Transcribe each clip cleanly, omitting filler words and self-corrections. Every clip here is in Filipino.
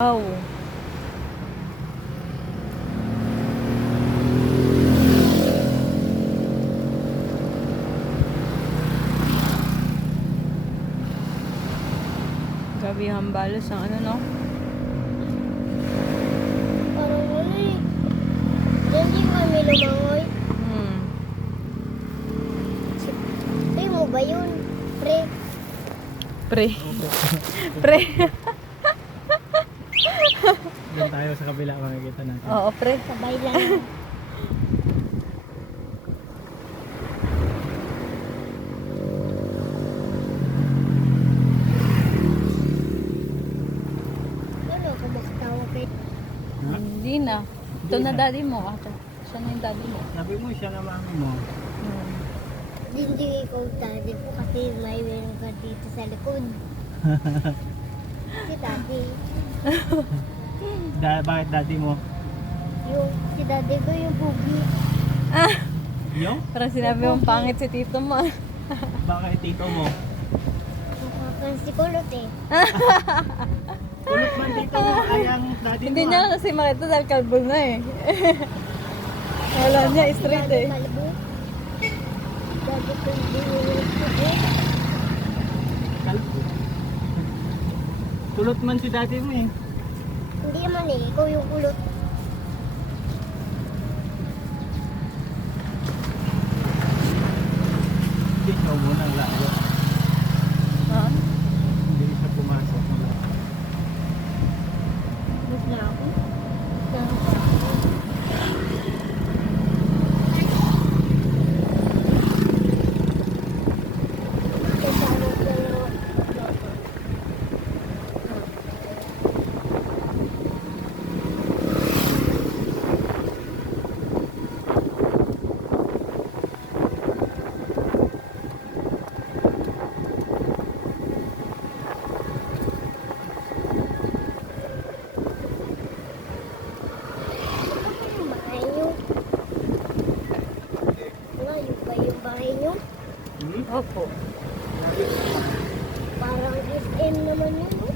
Wow. Grabe yung hambalos ang ano, no? Parang ano eh. Diyan din kami lumangoy. Pre mo ba yun? Pre. Pre. Pre. Doon tayo sa kabila, makikita natin. Oo, pre. Sabay lang. Ano ka makatawa kay? Ha? Hindi na. Ito na daddy mo. Ito. Siya na yung daddy mo. Sabi mo, siya na mami mo. Hindi ikaw daddy po kasi may meron ka dito sa likod. Si daddy. Bakit daddy mo? Si daddy ko yung bugi. Yung? Parang sinabi mong pangit si tito mo. Bakit tito mo? Mukha si kulot eh. Kulot man tito mo, kayang daddy Hindi mo. niya kasi makita dahil kalbo na eh. Wala niya straight eh. Kalbo. Daddy ko yung bugi. Kulot man si daddy mo eh. Hindi naman eh, ikaw yung kulot. Hindi, ikaw muna ang layo. Ha? Hindi siya pumasok. Mas na ako? Hmm? Opo. Parang SM naman yun. No?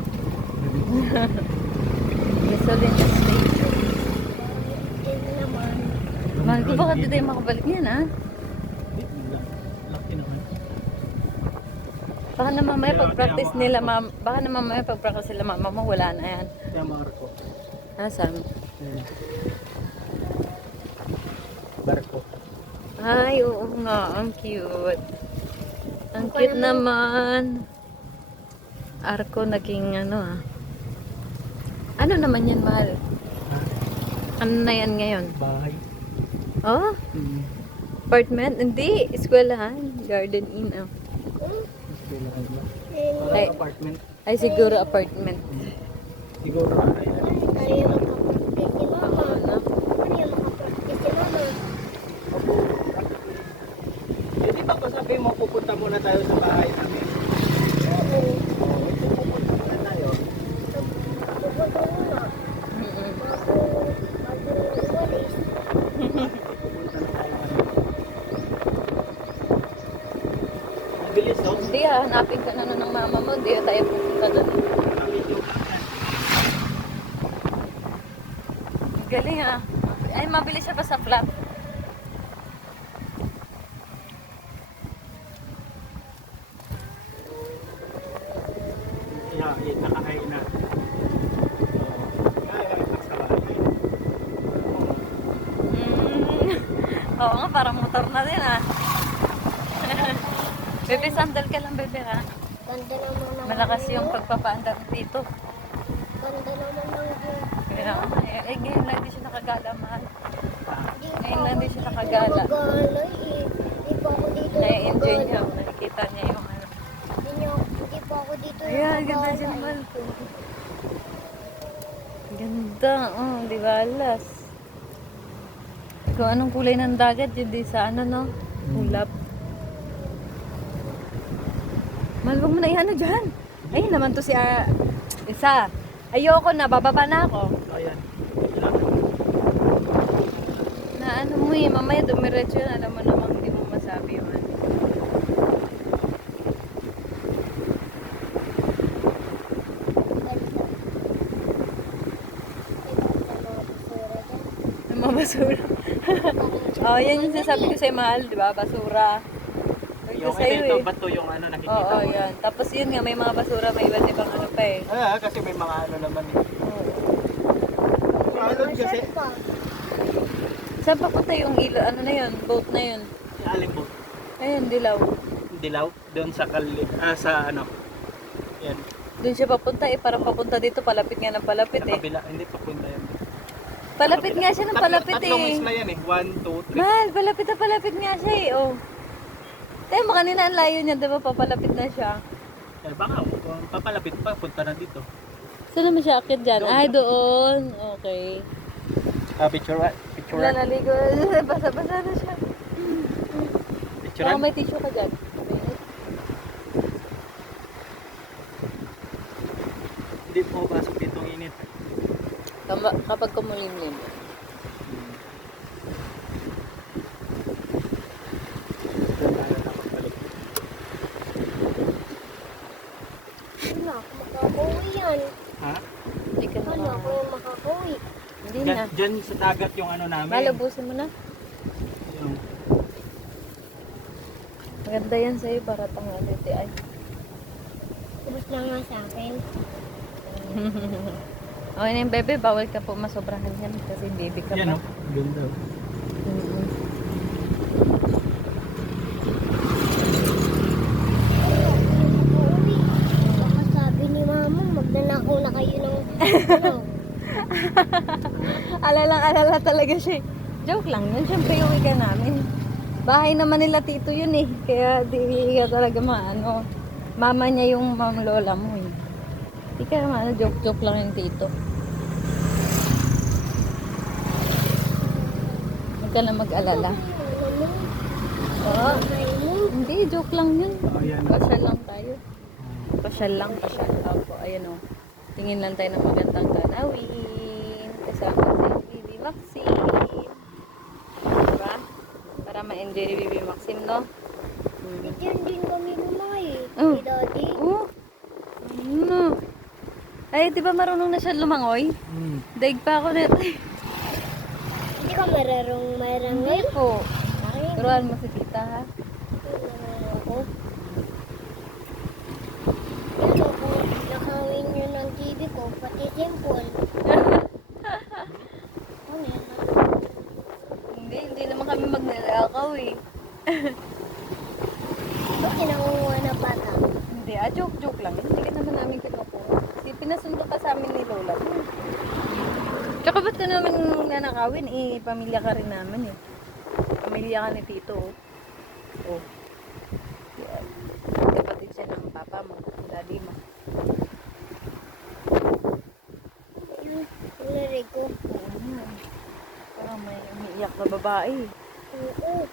Gasoline station. Parang SM naman. Mahal ko baka di tayo makabalik yan ha? Laki naman. Baka na mamaya pag-practice nila baka na mamaya pag-practice nila mama mo wala na yan. Kaya Marco. Asan? Ayan. Barko. Ay, oo nga. Ang cute. Ang cute naman. Arko naging ano ah. Ano naman yan, mahal? Ha? Ano na yan ngayon? Bahay. Oh? Hmm. Apartment? Hindi. Eskwelahan. Garden Inn. Oh. Eskwelahan ba? Ay. Parang apartment. Ay, siguro apartment. Siguro ay Tayo makapractice si mama. Ano? Tayo makapractice si mama. Hindi ba ko sabi mo pupunta muna tayo sa bahay namin? Oo. Pupunta muna tayo. Pupunta muna. Mm-mm. Bago umalis. Pupunta na tayo. Mabilis, no? Hindi ah, hanapin ka na ng mama mo. Hindi tayo pupunta doon. Medyo kanan. Galing ah. Ay, mabilis siya pa sa flat. Yeah, nakahay na. Ay, sa bahay. Oo nga, parang motor na din ah. Bebe, sandal ka lang, bebe ha. Ganda naman ng Malakas yung pagpapaandar dito. Ganda naman ng view. Kaya nga, eh, ngayon lang di siya nakagala, mahal. Di Ngayon pa lang ako di siya dito nakagala. nakagala eh. Di pa ako dito Na-enjoy niya, nakagala. nakikita niya yung ano. Di pa ako dito Ayan, ganda nakagala dyan, eh. mahal ko. Ganda, oh, di ba alas? Kung anong kulay ng dagat, yun di sa ano, no? Ulap. Mahal, huwag mo na ano dyan. Ayun naman to si isa. Ayoko na, bababa na ako. Ayan. Na ano mo eh, mamaya dumiretso yun, alam mo namang hindi mo masabi yung ano. mga basura. Oh, yan yung sinasabi ko sa'yo, mahal, di ba? Basura. Sabi ko Yung sa'yo ito, eh. bato yung ano nakikita Oo, mo. yan. Tapos yun nga, may mga basura, may iba't ibang ano pa eh. Kasi may mga ano naman eh. Oo. Alon kasi. pa. Saan papunta yung ilo? Ano na yun? Boat na yun. Aling boat. Ayun, dilaw. Dilaw. Doon sa sa ano. Yan. Doon siya papunta eh. Parang papunta dito. Palapit nga ng palapit Sa eh. kabila. Hindi papunta yan. Palapit nga siya ng palapit Tatlong eh. isla yan eh. 1, 2, 3. Mahal, palapit na palapit nga siya eh. Oh. Tayo mo kanina ang layo niya, diba? Papalapit na siya. Eh, baka kung papalapit pa, punta na dito. Saan naman siya akit dyan? Doon. Ay, doon. Okay. Picture. Wala naligo. Basa-basa na siya. Picture. Baka may tissue ka dyan. Hindi po pasok dito ang init. Kapag kumulimlim. Doon tayo nakapalik. Ano ako makakauwi yan? Ha? Hindi ka Ano na. ako yung makakauwi? Hindi na. Diyan sa dagat yung ano namin. Malabusin mo na. Yung, Maganda yan sa'yo para tanghali. Ay. Ubus na nga sa akin. Okay na yung bebe, bawal ka po masobrahan yan kasi baby ka yan pa. o. Ganda. Mm-mm. Makakauwi. Baka sabi ni mama, magnanakaw na kayo ng ano. Alala talaga siya. Joke lang yun. Siyempre yung ika namin. Bahay naman nila tito yun eh. Kaya di ka talaga maano. Mama niya yung lola mo eh. Di ka maano, joke lang yung tito. Huwag ka na mag-alala. Ano mo? Oo. Mahal mo? Hindi, joke lang yun. Oh, yan. Pasyal lang tayo. Pasyal lang. Opo, ayan o. Tingin lang tayo ng magandang tanawin. Kasama si Bibi Maxim. Diba? Para ma-enjoy ni Bibi Maxim, no? Diyan din kami lumayo. Oh. Ni Daddy. Oh! Ano? Ay, di ba marunong na siya lumangoy? Daig pa ako nito. Hindi ka mararong marangay? Hindi po. Ay, Turuan mo si tita, ha? mararong ako. Pero kung nakawin nyo ng TV ko, pati simple. Ano yan? Hindi naman kami magnanakaw eh. Ba't kinangunguha na bata? Hindi, joke lang. Hindi ka naman namin kinukuha. Kasi pinasundo ka sa amin ni Lola. Tsaka ba't ka naman nanakawin? Eh, pamilya ka rin namin eh. Pamilya ka ni Tito. Oh. Yan. Kapatid siya ng papa mo, ng daddy mo. Yung narinig ko. Parang may umiiyak na babae. Oo.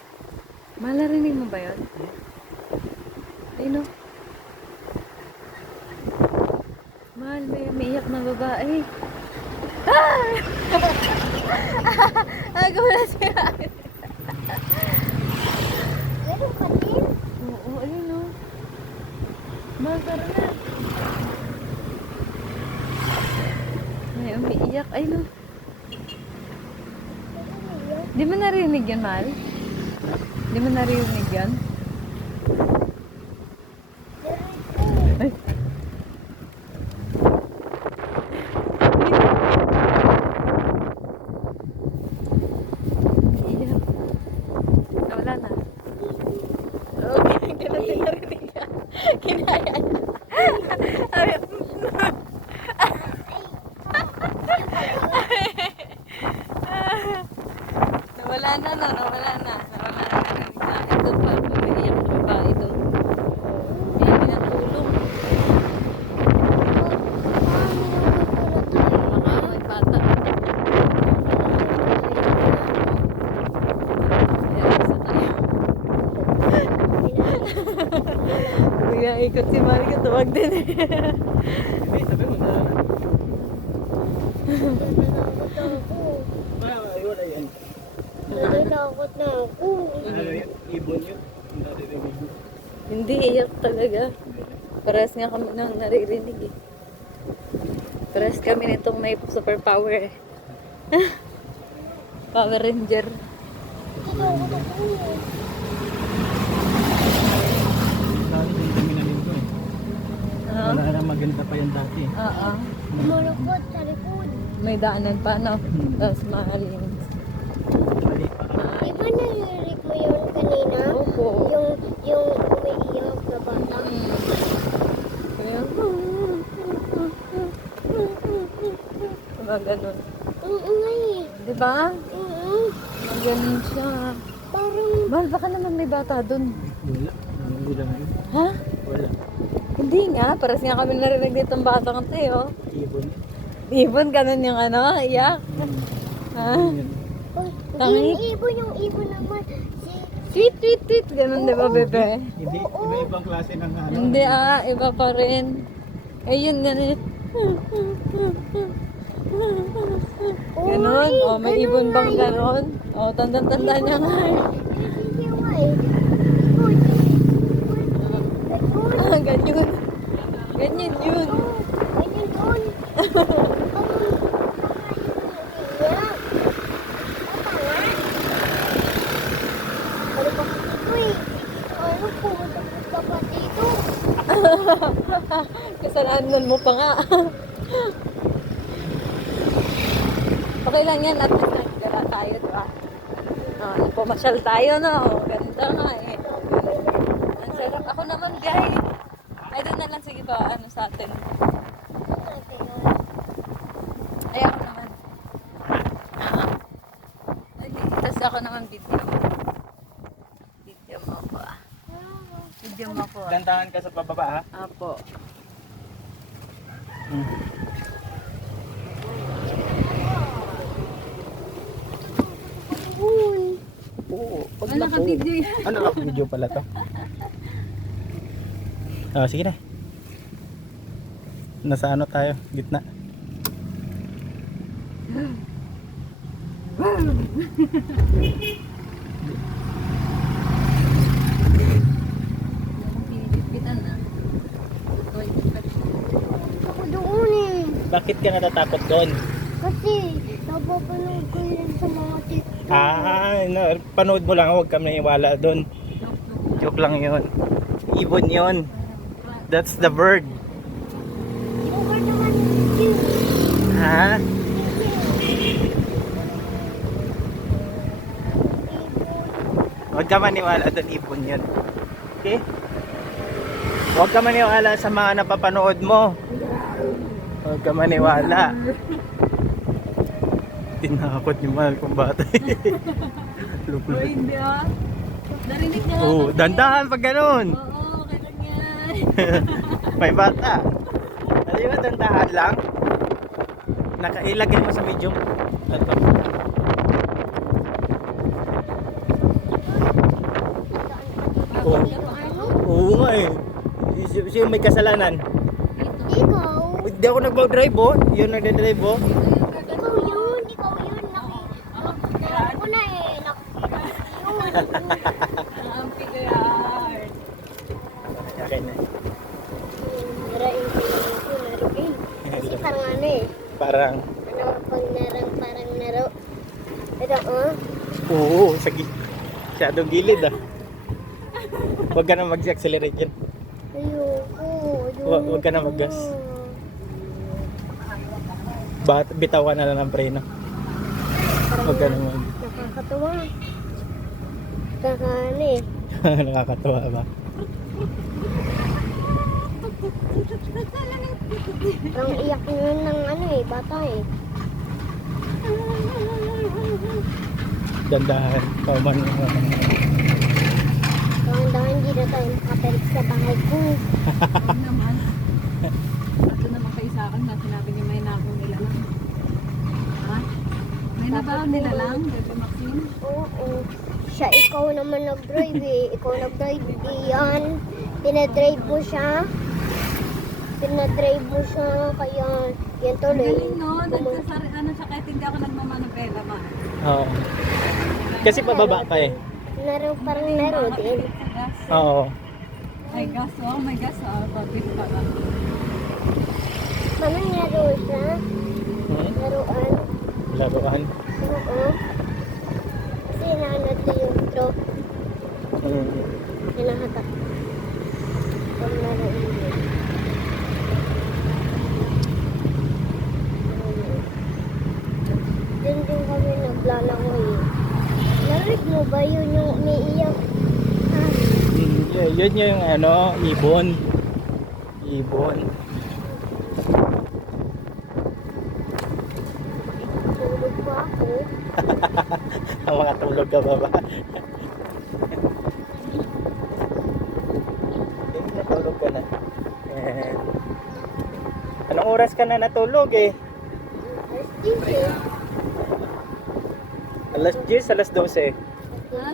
Malarinig mo ba yun? Ay no. Mahal, may umiiyak na babae. Ah! Gulat siya. Ganun ka din? Oo, ayun no. Mahal, tara na. May umiiyak. Ay no. Di mo narinig yun, Mahal? Di mo narinig yun? Ay. Iyak. Wala na. Okay, ganun din narinig niya. Kinaya niya. Sabi, nawala na. Nawala na. Ito pa, umiiyak na babae ito. May pinatulong. Baka may bata. Kaya isa tayo. Biglang ikot si Marika, tuwag din eh. Hindi, sabi mo na. Natatakot ako. Wala yan. Natatakot na ako. Ano yun? Ibon yun. Hindi naririnig mo. Hindi, iyak talaga. Parehas nga kami nang naririnig eh. Parehas kami nitong may superpower eh. Power Ranger. Ito ako na po. Dati din kami na dito eh. Ah, Wala na maganda pa yan dati. oo. Malukot sa likod. May daanan pa, no? Tapos mahalin. Mali pa. Di ba narinig mo yun kanina? Opo. Yung umiiyak na bata? Kaya, diba ganun? Oo nga eh. Diba? Oo. Ganun siya. Parang Mahal, baka naman may bata dun. Wala. Wala na yun. Ha? Wala. Hindi nga, paras nga kami narinig dito ang bata ng Teo. Ibon. Ibon, ganun yung ano, iyak. Ha? Tangi. yung ibon naman. Tweet, tweet, tweet. Ganun, di ba, bebe? Hindi. Iba-ibang klase ng ano. Hindi iba pa rin. Ayun, ganun. Ganun, oh, may ibon bang ganun? Oh, tanda-tanda niya nga eh. Ah, ganyan. Ganyan yun. Kasalanan mo pa nga. Okay lang yan, at least nagkala tayo, diba? Pumasyal tayo, no? Ganda nga eh. Ang sarap. Ako naman, guys. Ay, doon na lang. Sige pa, ano sa atin. Ay, ako naman. Ay, tapos ako naman video. Video mo ako ah. Video mo ako ah. Dandahan ka sa pababa ha. Apo. Oo. Wala naka-video yan. Ano ka video pala to? Ah, sige na. Nasa ano tayo? Gitna. Pinipitan na. Ako doon eh. Bakit ka natatakot doon? Kasi napapanood ko yun sa mga TikTok. No, panood mo lang, huwag ka maniwala doon. Joke lang yun. Ibon yun. That's the bird. Over naman yun. Ha? Huwag ka maniwala doon, ibon yun. Okay? Huwag ka maniwala sa mga napapanood mo. Huwag ka maniwala. Tinakot yung mahal kong bata. Oh, hindi ah. Narinig niya Oo, dandahan pag ganun. Oo, kailan yan. May bata. Di ba dandahan lang? Nakailagay mo sa medium. Ito. Oo. Oo nga eh. Siya may kasalanan. Ikaw. Hindi ako nagbaw-drive oh. Yun nagda-drive oh. Ikaw yun. Ikaw yun. Nakita ko na eh. Nakita yun. Ang figure. Akin na. Narain ko yun. Narain. Kasi parang ano eh. Parang, Ano pag parang naro. Ito oh. oo, sa shadow gilid ah. Huwag ka na mag-accelerate yan. Ayoko. Huwag ka na mag-gas. Bitaw ka na lang ng preno. Huwag ka na mag... Nakakatuwa. Kakano eh. Nakakatawa ba? Parang iyak yun ng ano eh. Bata eh. Dandahan. Pauman mo. Dahan-dahan hindi na tayo makapalik sa bahay ko. Huwag naman. Ito naman kayo sa akin na sinabi niyo may nakaw nila lang. Ha? May nabaw nila lang, Bebe Maxine? Oo. Siya, ikaw naman nag-drive eh. Ikaw nag-drive yan. Pinadrive mo siya. Pinadrive mo siya. Kaya yan Ang tuloy. galing no, nagsasari, ano siya kahit hindi ako nagmamanapela ma. Oo. Kasi pababa ka eh. Naro, parang naro din. Gas. Oo. May gas, oh, may gas, oh, public pa ba? Parang naro siya. Hmm? Naruan. Laruan. Oo. dito. Mm. Hinahatak. Pag naraingin. Diyan din kami naglalaro eh. Narinig mo ba yun yung umiiyak? Ha? Yun yung ano, ibon. Ibon. Tulog pa ako. Ang mga tulog ka ba ba? Hindi natulog ka na. Eh, anong oras ka na natulog eh? Alas 10, alas 12.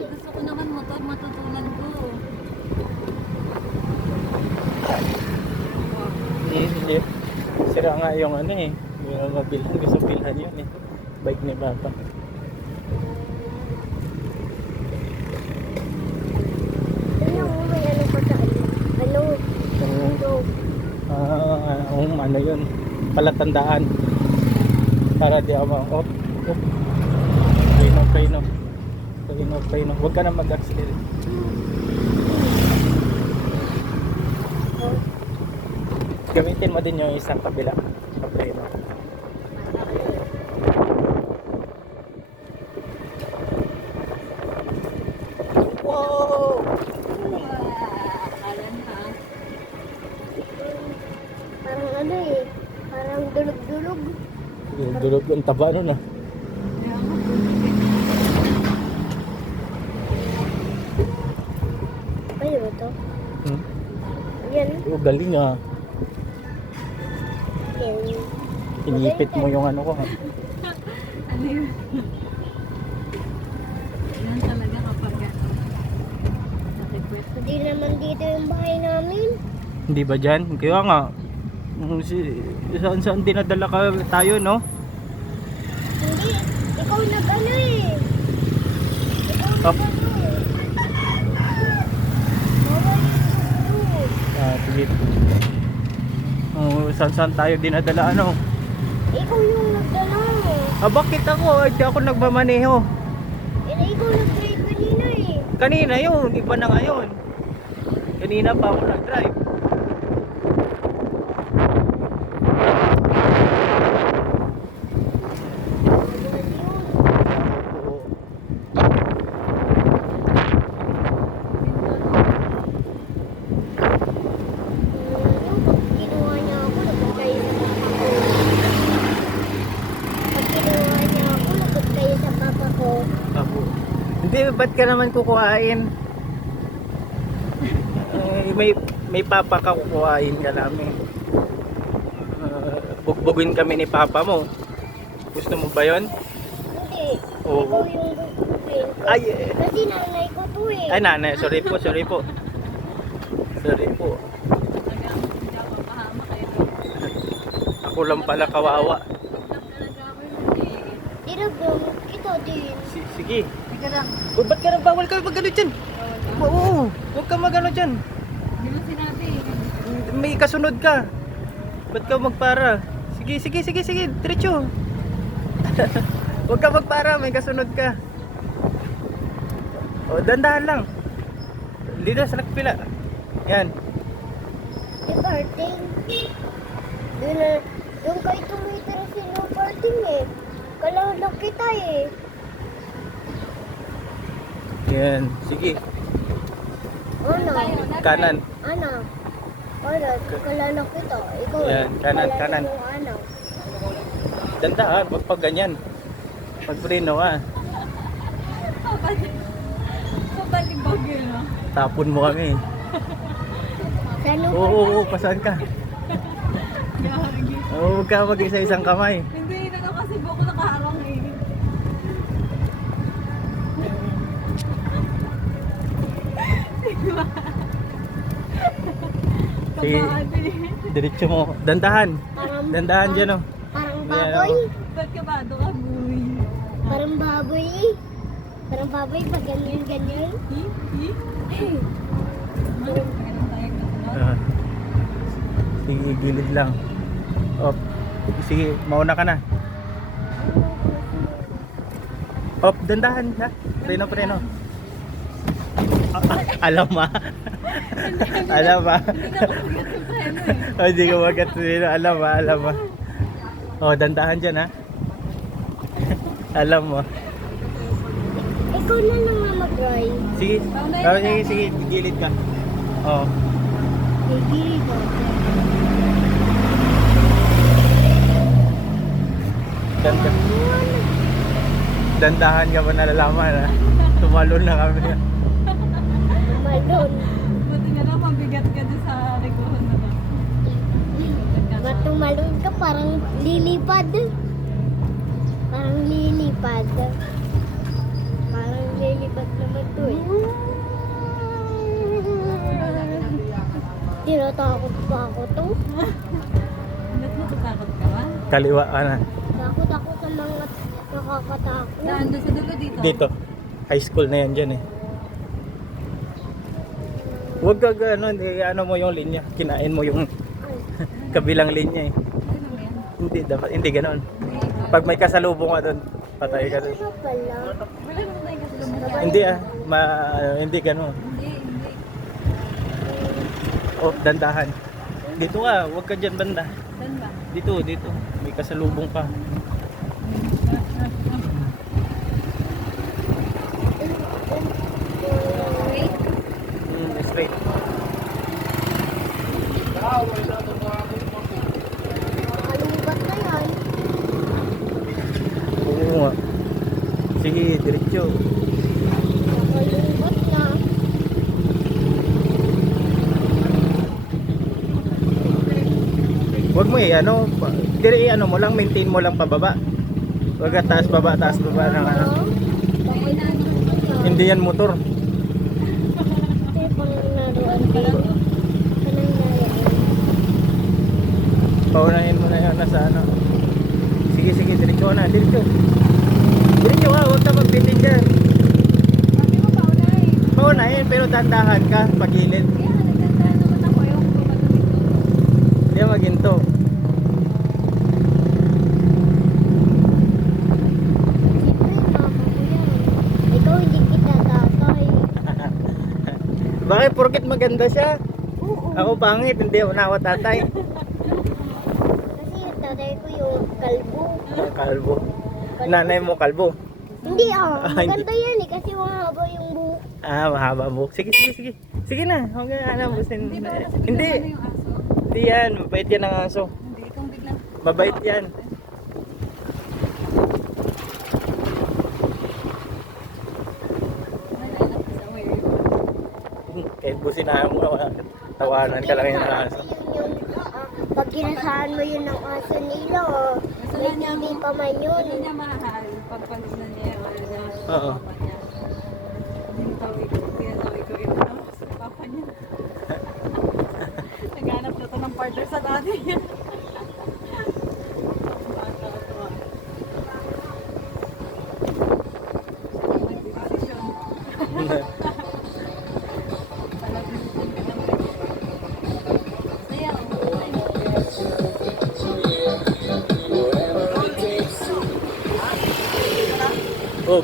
Gusto ko naman motor, matutunan ko. Hindi. Sira nga yung ano eh. Yung mabilhan. Gusto bilhan yun eh. Bike ni Papa. Tingnan mo, may ano pa sa ano? Ano yun. Palatandaan. Para di ako. Pay no. Huwag ka na mag-accelerate. Gamitin mo din yung isang kabila. Pay no. Wow! Alan ha. Parang ano eh. Parang dulog-dulog. Yung durog ang taba nun ah. Ano ba to? Hmm? Yan. Oh, galing ah. Yan. Inipit mo yung ano ko ha. Ano yun? Yan talaga kapag nakipwet. Hindi naman dito yung bahay namin. Hindi ba dyan? Kaya nga. Saan dinadala ka tayo no? Hindi. Ikaw nag-ano eh. Ikaw Up. nag-ano eh. Bawal yung Ah, sige. Oh, saan tayo dinadala ano? ikaw yung nagdala. Ah, bakit ako? Hindi ako nagmamaneho. Ikaw nag-drive kanina eh. Kanina yun, iba na ngayon. Kanina pa ako nag-drive. Oo. Pag kinuha niya ako, lagot kayo sa papa ko. Pag kinuha niya ako, lagot kayo sa papa ko. Ako. Hindi, ba't ka naman kukuhain? May papa ka kukuhain ka namin. Bugbugin kami ni papa mo. Gusto mo ba yun? Hindi. Oo. Ikaw yung gustuin ko. Ay, Kasi nanay ko to eh. ay nanay, sorry po. Sorry po. Pahama kayo. Ako lang pala kawawa. Talaga ako yun eh. Tinagdam kita din. Sige. Teka lang. Oh, ba't ka bawal ka mag-ano dyan? Oo, huwag ka mag-ano dyan. Hindi mo sinabi. May kasunod ka. Ba't ka magpara? Sige, diretso. Huwag ka magpara, may kasunod ka. O, dandahan lang. Dito sa nakpila. Yan. Di parting. Doon kayo tumitira si no parting eh. Kalalang kita eh. Yan, sige. Ano? Kanan. Ano? Ano? Kalalang kita. Ikaw Yan, kanan, kalalang kanan. mo ano? Dandahan, huwag pa ganyan. Magpreno ka. Pabalibag yun no? Tapon mo kami. Sa no Oo, pasan ka. Gagi. Oo, huwag ka mag-isa-isang kamay. Hindi na kasi buko nakaharang eh. Sige, diretso mo. Dandahan. Dandahan dyan oh. Parang Yan, baboy. oh. Ba't ka ba? Doon ka buwi. Parang baboy. Parang baboy pag ganyan. Ah. Sige, gilid lang. Op. Sige, mauna ka na. Op, dandahan ha. Preno. Alam ma. Alam ma. Hindi na ako magat Oh, hindi ko yung preno eh. magat. Alam ma, alam ma. Oh, dandahan dyan ha. Alam mo. Ikaw na lang nga mag-drive. Sige. Oh, sige, sige. Gilid ka. Oh. Gigilid ako. Danda. Dandahan ka pa nalalaman ha. Tumalon na kami. Malon. Buti nga lang, mabigat ka doon sa likuhan na to. Matumalon ka, parang lilipad. Parang lilipad. Parang lilipad naman to eh. Tinatakot pa ako to. Ba't natatakot ka ba? Kaliwa ka na. Takot ako sa mga nakakatakot. Saan? Doon sa dulo dito? Dito. High school na yan dyan eh. Huwag ka ano, ano mo yung linya. Kinain mo yung kabilang linya eh. Ano yan? Hindi, dapat, hindi ganoon. Pag may kasalubong ka doon, patay ka doon. Ano pala? Wala naman tayo kasi lumabas. Hindi hindi ganoon. Hindi, hindi. Oh, dandahan. Dito ka, huwag ka dyan banda. Saan ba? Dito, dito. May kasalubong pa. Wait. Straight. Nakalibat na yan. Oo nga. Sige, diretso. Nakalibat na. Huwag mo ano, ano mo lang, maintain mo lang pababa. Huwag ka taas baba na ano. Bakit na yan? Hindi yan motor. Ito yung pangnaruan din. Kanang nalayan. Paunahin mo na yan nasa ano. Sige, sige, diretso na, diretso. Diretso ka, huwag ka magbitin dyan. Sabi mo paunay. Paunahin, pero dandahan ka, pagilid. Kaya nagkantaan naman ako yung kumatumig ko. Hindi yan maginto. Siyempre, mama ko yan. Ikaw hindi kita tatay. Bakit porket maganda siya? Oo. Ako pangit, hindi ako nawa tatay. Kasi yung tatay ko yung kalbo. Kalbo. Nanay mo kalbo. Hindi Ah, maganda yan eh kasi mahaba yung buhok. Ah, mahaba buhok. Sige, sige, sige. Sige na, huwag nga alam. Hindi ba kasi Hindi. bigla yung aso? Hindi yan, mabait yan ang aso. Hindi, kung biglang... Mabait yan. Nalala ko sa weird. Kahit businahan mo, tawanan ka lang yung aso. Yun yung, pag ginasahan mo yun ng aso nila, may TV pa man yun. Ano niya mahal? Pagpalit na niya yung ano niya. Oo. Papa niya. Yung tawag ko, tinatawag ko ito sa papa niya. Naghanap na to ng partner sa dati niya. Nakakatawa. Nagdedesisyon. Palagutin ka naman. Saya, Oh,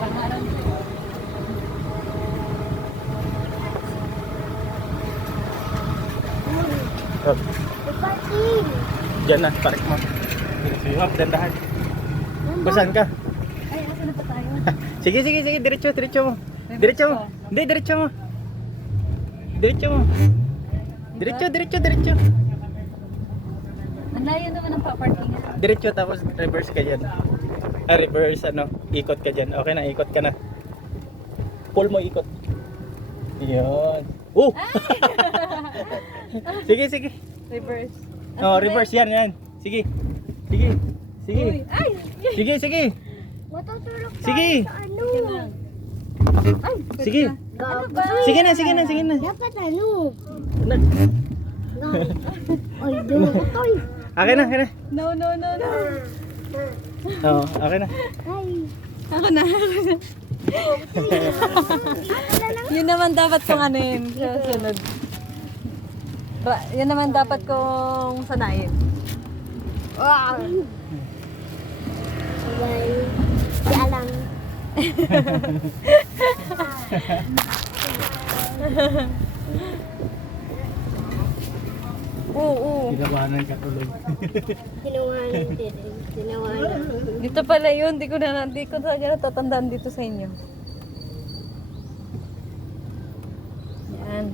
pangalan ko. oh. Ipatin! Diyan na, park mo. Sige, dandahan. Basan ka? Ay, asa na pa tayo? Sige, sige, sige, diretso, diretso mo. Diretso mo. Hindi, diretso mo. Diretso mo. Diretso, diretso, diretso. Ang layo naman ng paparkingan. Diretso tapos reverse ka dyan. Ah, reverse ano, ikot ka dyan. Okay na, ikot ka na. Pull mo, ikot. Yun. Oh! Sige, sige. Reverse. Oh, reverse yan, yan. Sige. Sige. Sige. Uy, ay! Sige, sige. Matutulog tayo Sige. sa ano. Sige na. Ay, pwede Sige. na. Ano ba? Sige na, sige na, sige na. Dapat ano? Na- Ay, doon ako toy. Okay na, okay na. No, no, no, no. Oo, okay na. Ay. Ako na. Yun naman dapat kong ano yun. Sunod. Yun naman dapat kong sanayin. Wow! Sabay. Di alam. Oo. Tinawanan ka tuloy. Tinawanan din. Tinawanan. Dito pala yun. Di ko talaga natatandaan dito sa inyo. Yan.